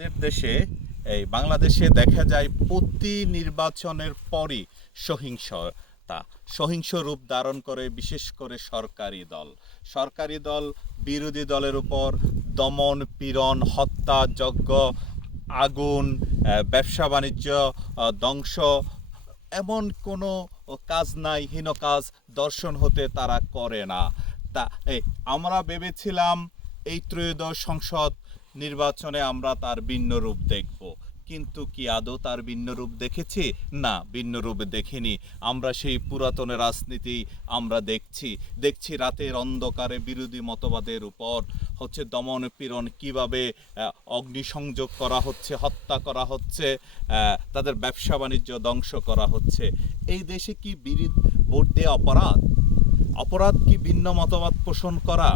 আমাদের দেশে এই বাংলাদেশে দেখা যায় প্রতি নির্বাচনের পরই সহিংস রূপ ধারণ করে, বিশেষ করে সরকারি দল বিরোধী দলের উপর দমন পীড়ন, হত্যাযজ্ঞ, আগুন, ব্যবসা বাণিজ্য ধ্বংস, এমন কোনো কাজ নাই, হীন কাজ দর্শন হতে তারা করে না। আমরা ভেবেছিলাম এই ত্রয়োদশ সংসদ নির্বাচনে আমরা তার ভিন্ন রূপ দেখব, কিন্তু কি আদৌ তার ভিন্ন রূপ দেখেছি? না, ভিন্ন রূপ দেখিনি। আমরা সেই পুরাতন রাজনীতি আমরা দেখছি রাতের অন্ধকারে বিরোধী মতবাদের উপর হচ্ছে দমন পীড়ন, কীভাবে অগ্নিসংযোগ করা হচ্ছে, হত্যা করা হচ্ছে, তাদের ব্যবসা বাণিজ্য ধ্বংস করা হচ্ছে। এই দেশে কি ভোট দেওয়া অপরাধ কি ভিন্ন মতবাদ পোষণ করা?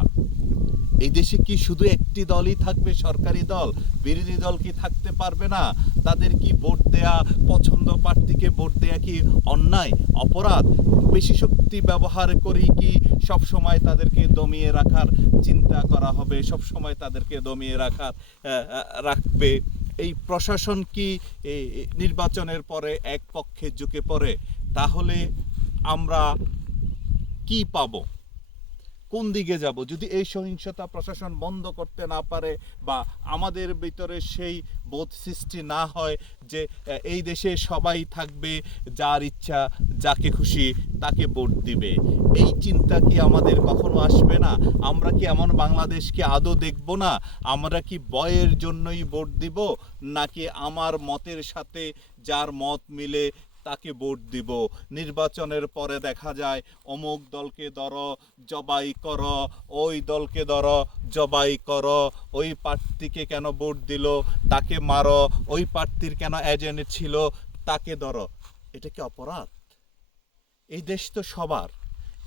এই দেশে কি শুধু একটি দলই থাকবে, সরকারি দল? বিরোধী দল কি থাকতে পারবে না? তাদের কি ভোট দেয়া, পছন্দ প্রার্থীকে ভোট দেয়া কি অন্যায়, অপরাধ? বেশি শক্তি ব্যবহার করেই কি সব সময় তাদেরকে দমিয়ে রাখার চিন্তা করা হবে, সব সময় তাদেরকে দমিয়ে রাখবে? এই প্রশাসন কি নির্বাচনের পরে এক পক্ষে ঝুঁকে পড়ে? তাহলে আমরা কি পাবো, কোন দিকে যাব? যদি এই সহিংসতা প্রশাসন বন্ধ করতে না পারে, বা আমাদের ভিতরে সেই বোধ সৃষ্টি না হয় যে এই দেশে সবাই থাকবে যার ইচ্ছা যাকে খুশি তাকে ভোট দিবে, এই চিন্তা কি আমাদের কখনো আসবে না? আমরা কি এমন বাংলাদেশকে আদৌ দেখব না? আমরা কি ভয়ের জন্যই ভোট দিব, নাকি আমার মতের সাথে যার মত মিলে তাকে ভোট দিব? নির্বাচনের পরে দেখা যায় অমুক দলকে ধরো জবাই করো, ওই দলকে ধরো জবাই করো, ওই প্রার্থীকে কেন ভোট দিল তাকে মারো, ওই প্রার্থীর কেন এজেন্ট ছিল তাকে ধরো। এটা কি অপরাধ? এই দেশ তো সবার।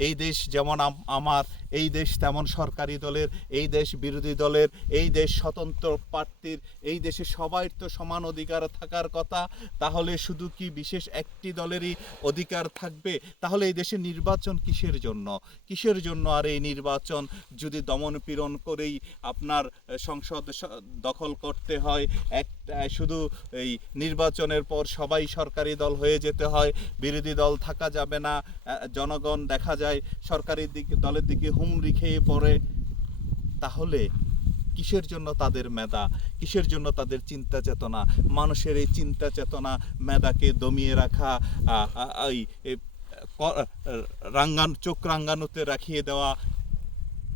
এই দেশ যেমন আমার, এই দেশ তেমন সরকারি দলের, এই দেশ বিরোধী দলের, এই দেশ স্বতন্ত্র প্রার্থীর, এই দেশে সবাই তো সমান অধিকার থাকার কথা। তাহলে শুধু কি বিশেষ একটি দলেরই অধিকার থাকবে? তাহলে এই দেশে নির্বাচন কিসের জন্য? আর এই নির্বাচন যদি দমন পীড়ন করেই আপনার সংসদ দখল করতে হয়, শুধু এই নির্বাচনের পর সবাই সরকারি দল হয়ে যেতে হয়, বিরোধী দল থাকা যাবে না, জনগণ দেখা যায় সরকারি দলের দিকে হুমড়ি খেয়ে পড়ে, তাহলে কিসের জন্য তাদের মেধা, কিসের জন্য তাদের চিন্তা চেতনা? মানুষের এই চিন্তা চেতনা, মেধাকে দমিয়ে রাখা, চোখ রাঙ্গানুতে রাখিয়ে দেওয়া,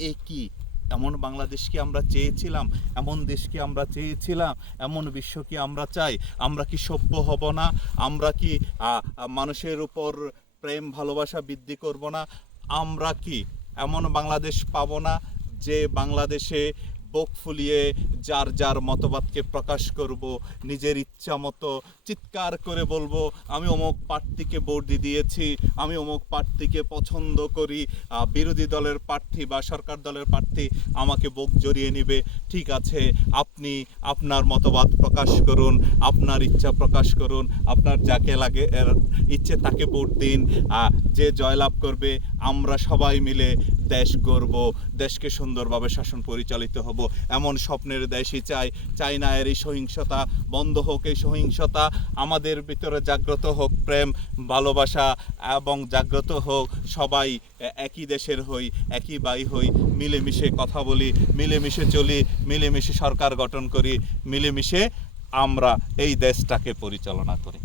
এ কি এমন বাংলাদেশ কি আমরা চেয়েছিলাম? এমন দেশ কি আমরা চেয়েছিলাম? এমন বিশ্ব কি আমরা চাই? আমরা কি সভ্য হব না? আমরা কি মানুষের উপর প্রেম ভালোবাসা বৃদ্ধি করব না? আমরা কি এমন বাংলাদেশ পাবো না যে বাংলাদেশে বুক ফুলিয়ে যার মতবাদকে প্রকাশ করব, নিজের ইচ্ছা মতো চিৎকার করে বলবো আমি অমুক প্রার্থীকে ভোট দিয়েছি, আমি অমুক প্রার্থীকে পছন্দ করি, বিরোধী দলের প্রার্থী বা সরকার দলের প্রার্থী আমাকে বুক জড়িয়ে নেবে? ঠিক আছে, আপনি আপনার মতবাদ প্রকাশ করুন, আপনার ইচ্ছা প্রকাশ করুন, আপনার যাকে লাগে ইচ্ছে তাকে ভোট দিন, যে জয়লাভ করবে আমরা সবাই মিলে দেশ গড়ব, দেশকে সুন্দরভাবে শাসন পরিচালিত হব, এমন স্বপ্নের দেশই চাই না এর এই সহিংসতা বন্ধ হোক। এই সহিংসতা আমাদের ভিতরে জাগ্রত হোক, প্রেম ভালোবাসা, এবং জাগ্রত হোক সবাই একই দেশের হই, একই ভাই হই, মিলেমিশে কথা বলি, মিলেমিশে চলি, মিলেমিশে সরকার গঠন করি, মিলেমিশে আমরা এই দেশটাকে পরিচালনা করি।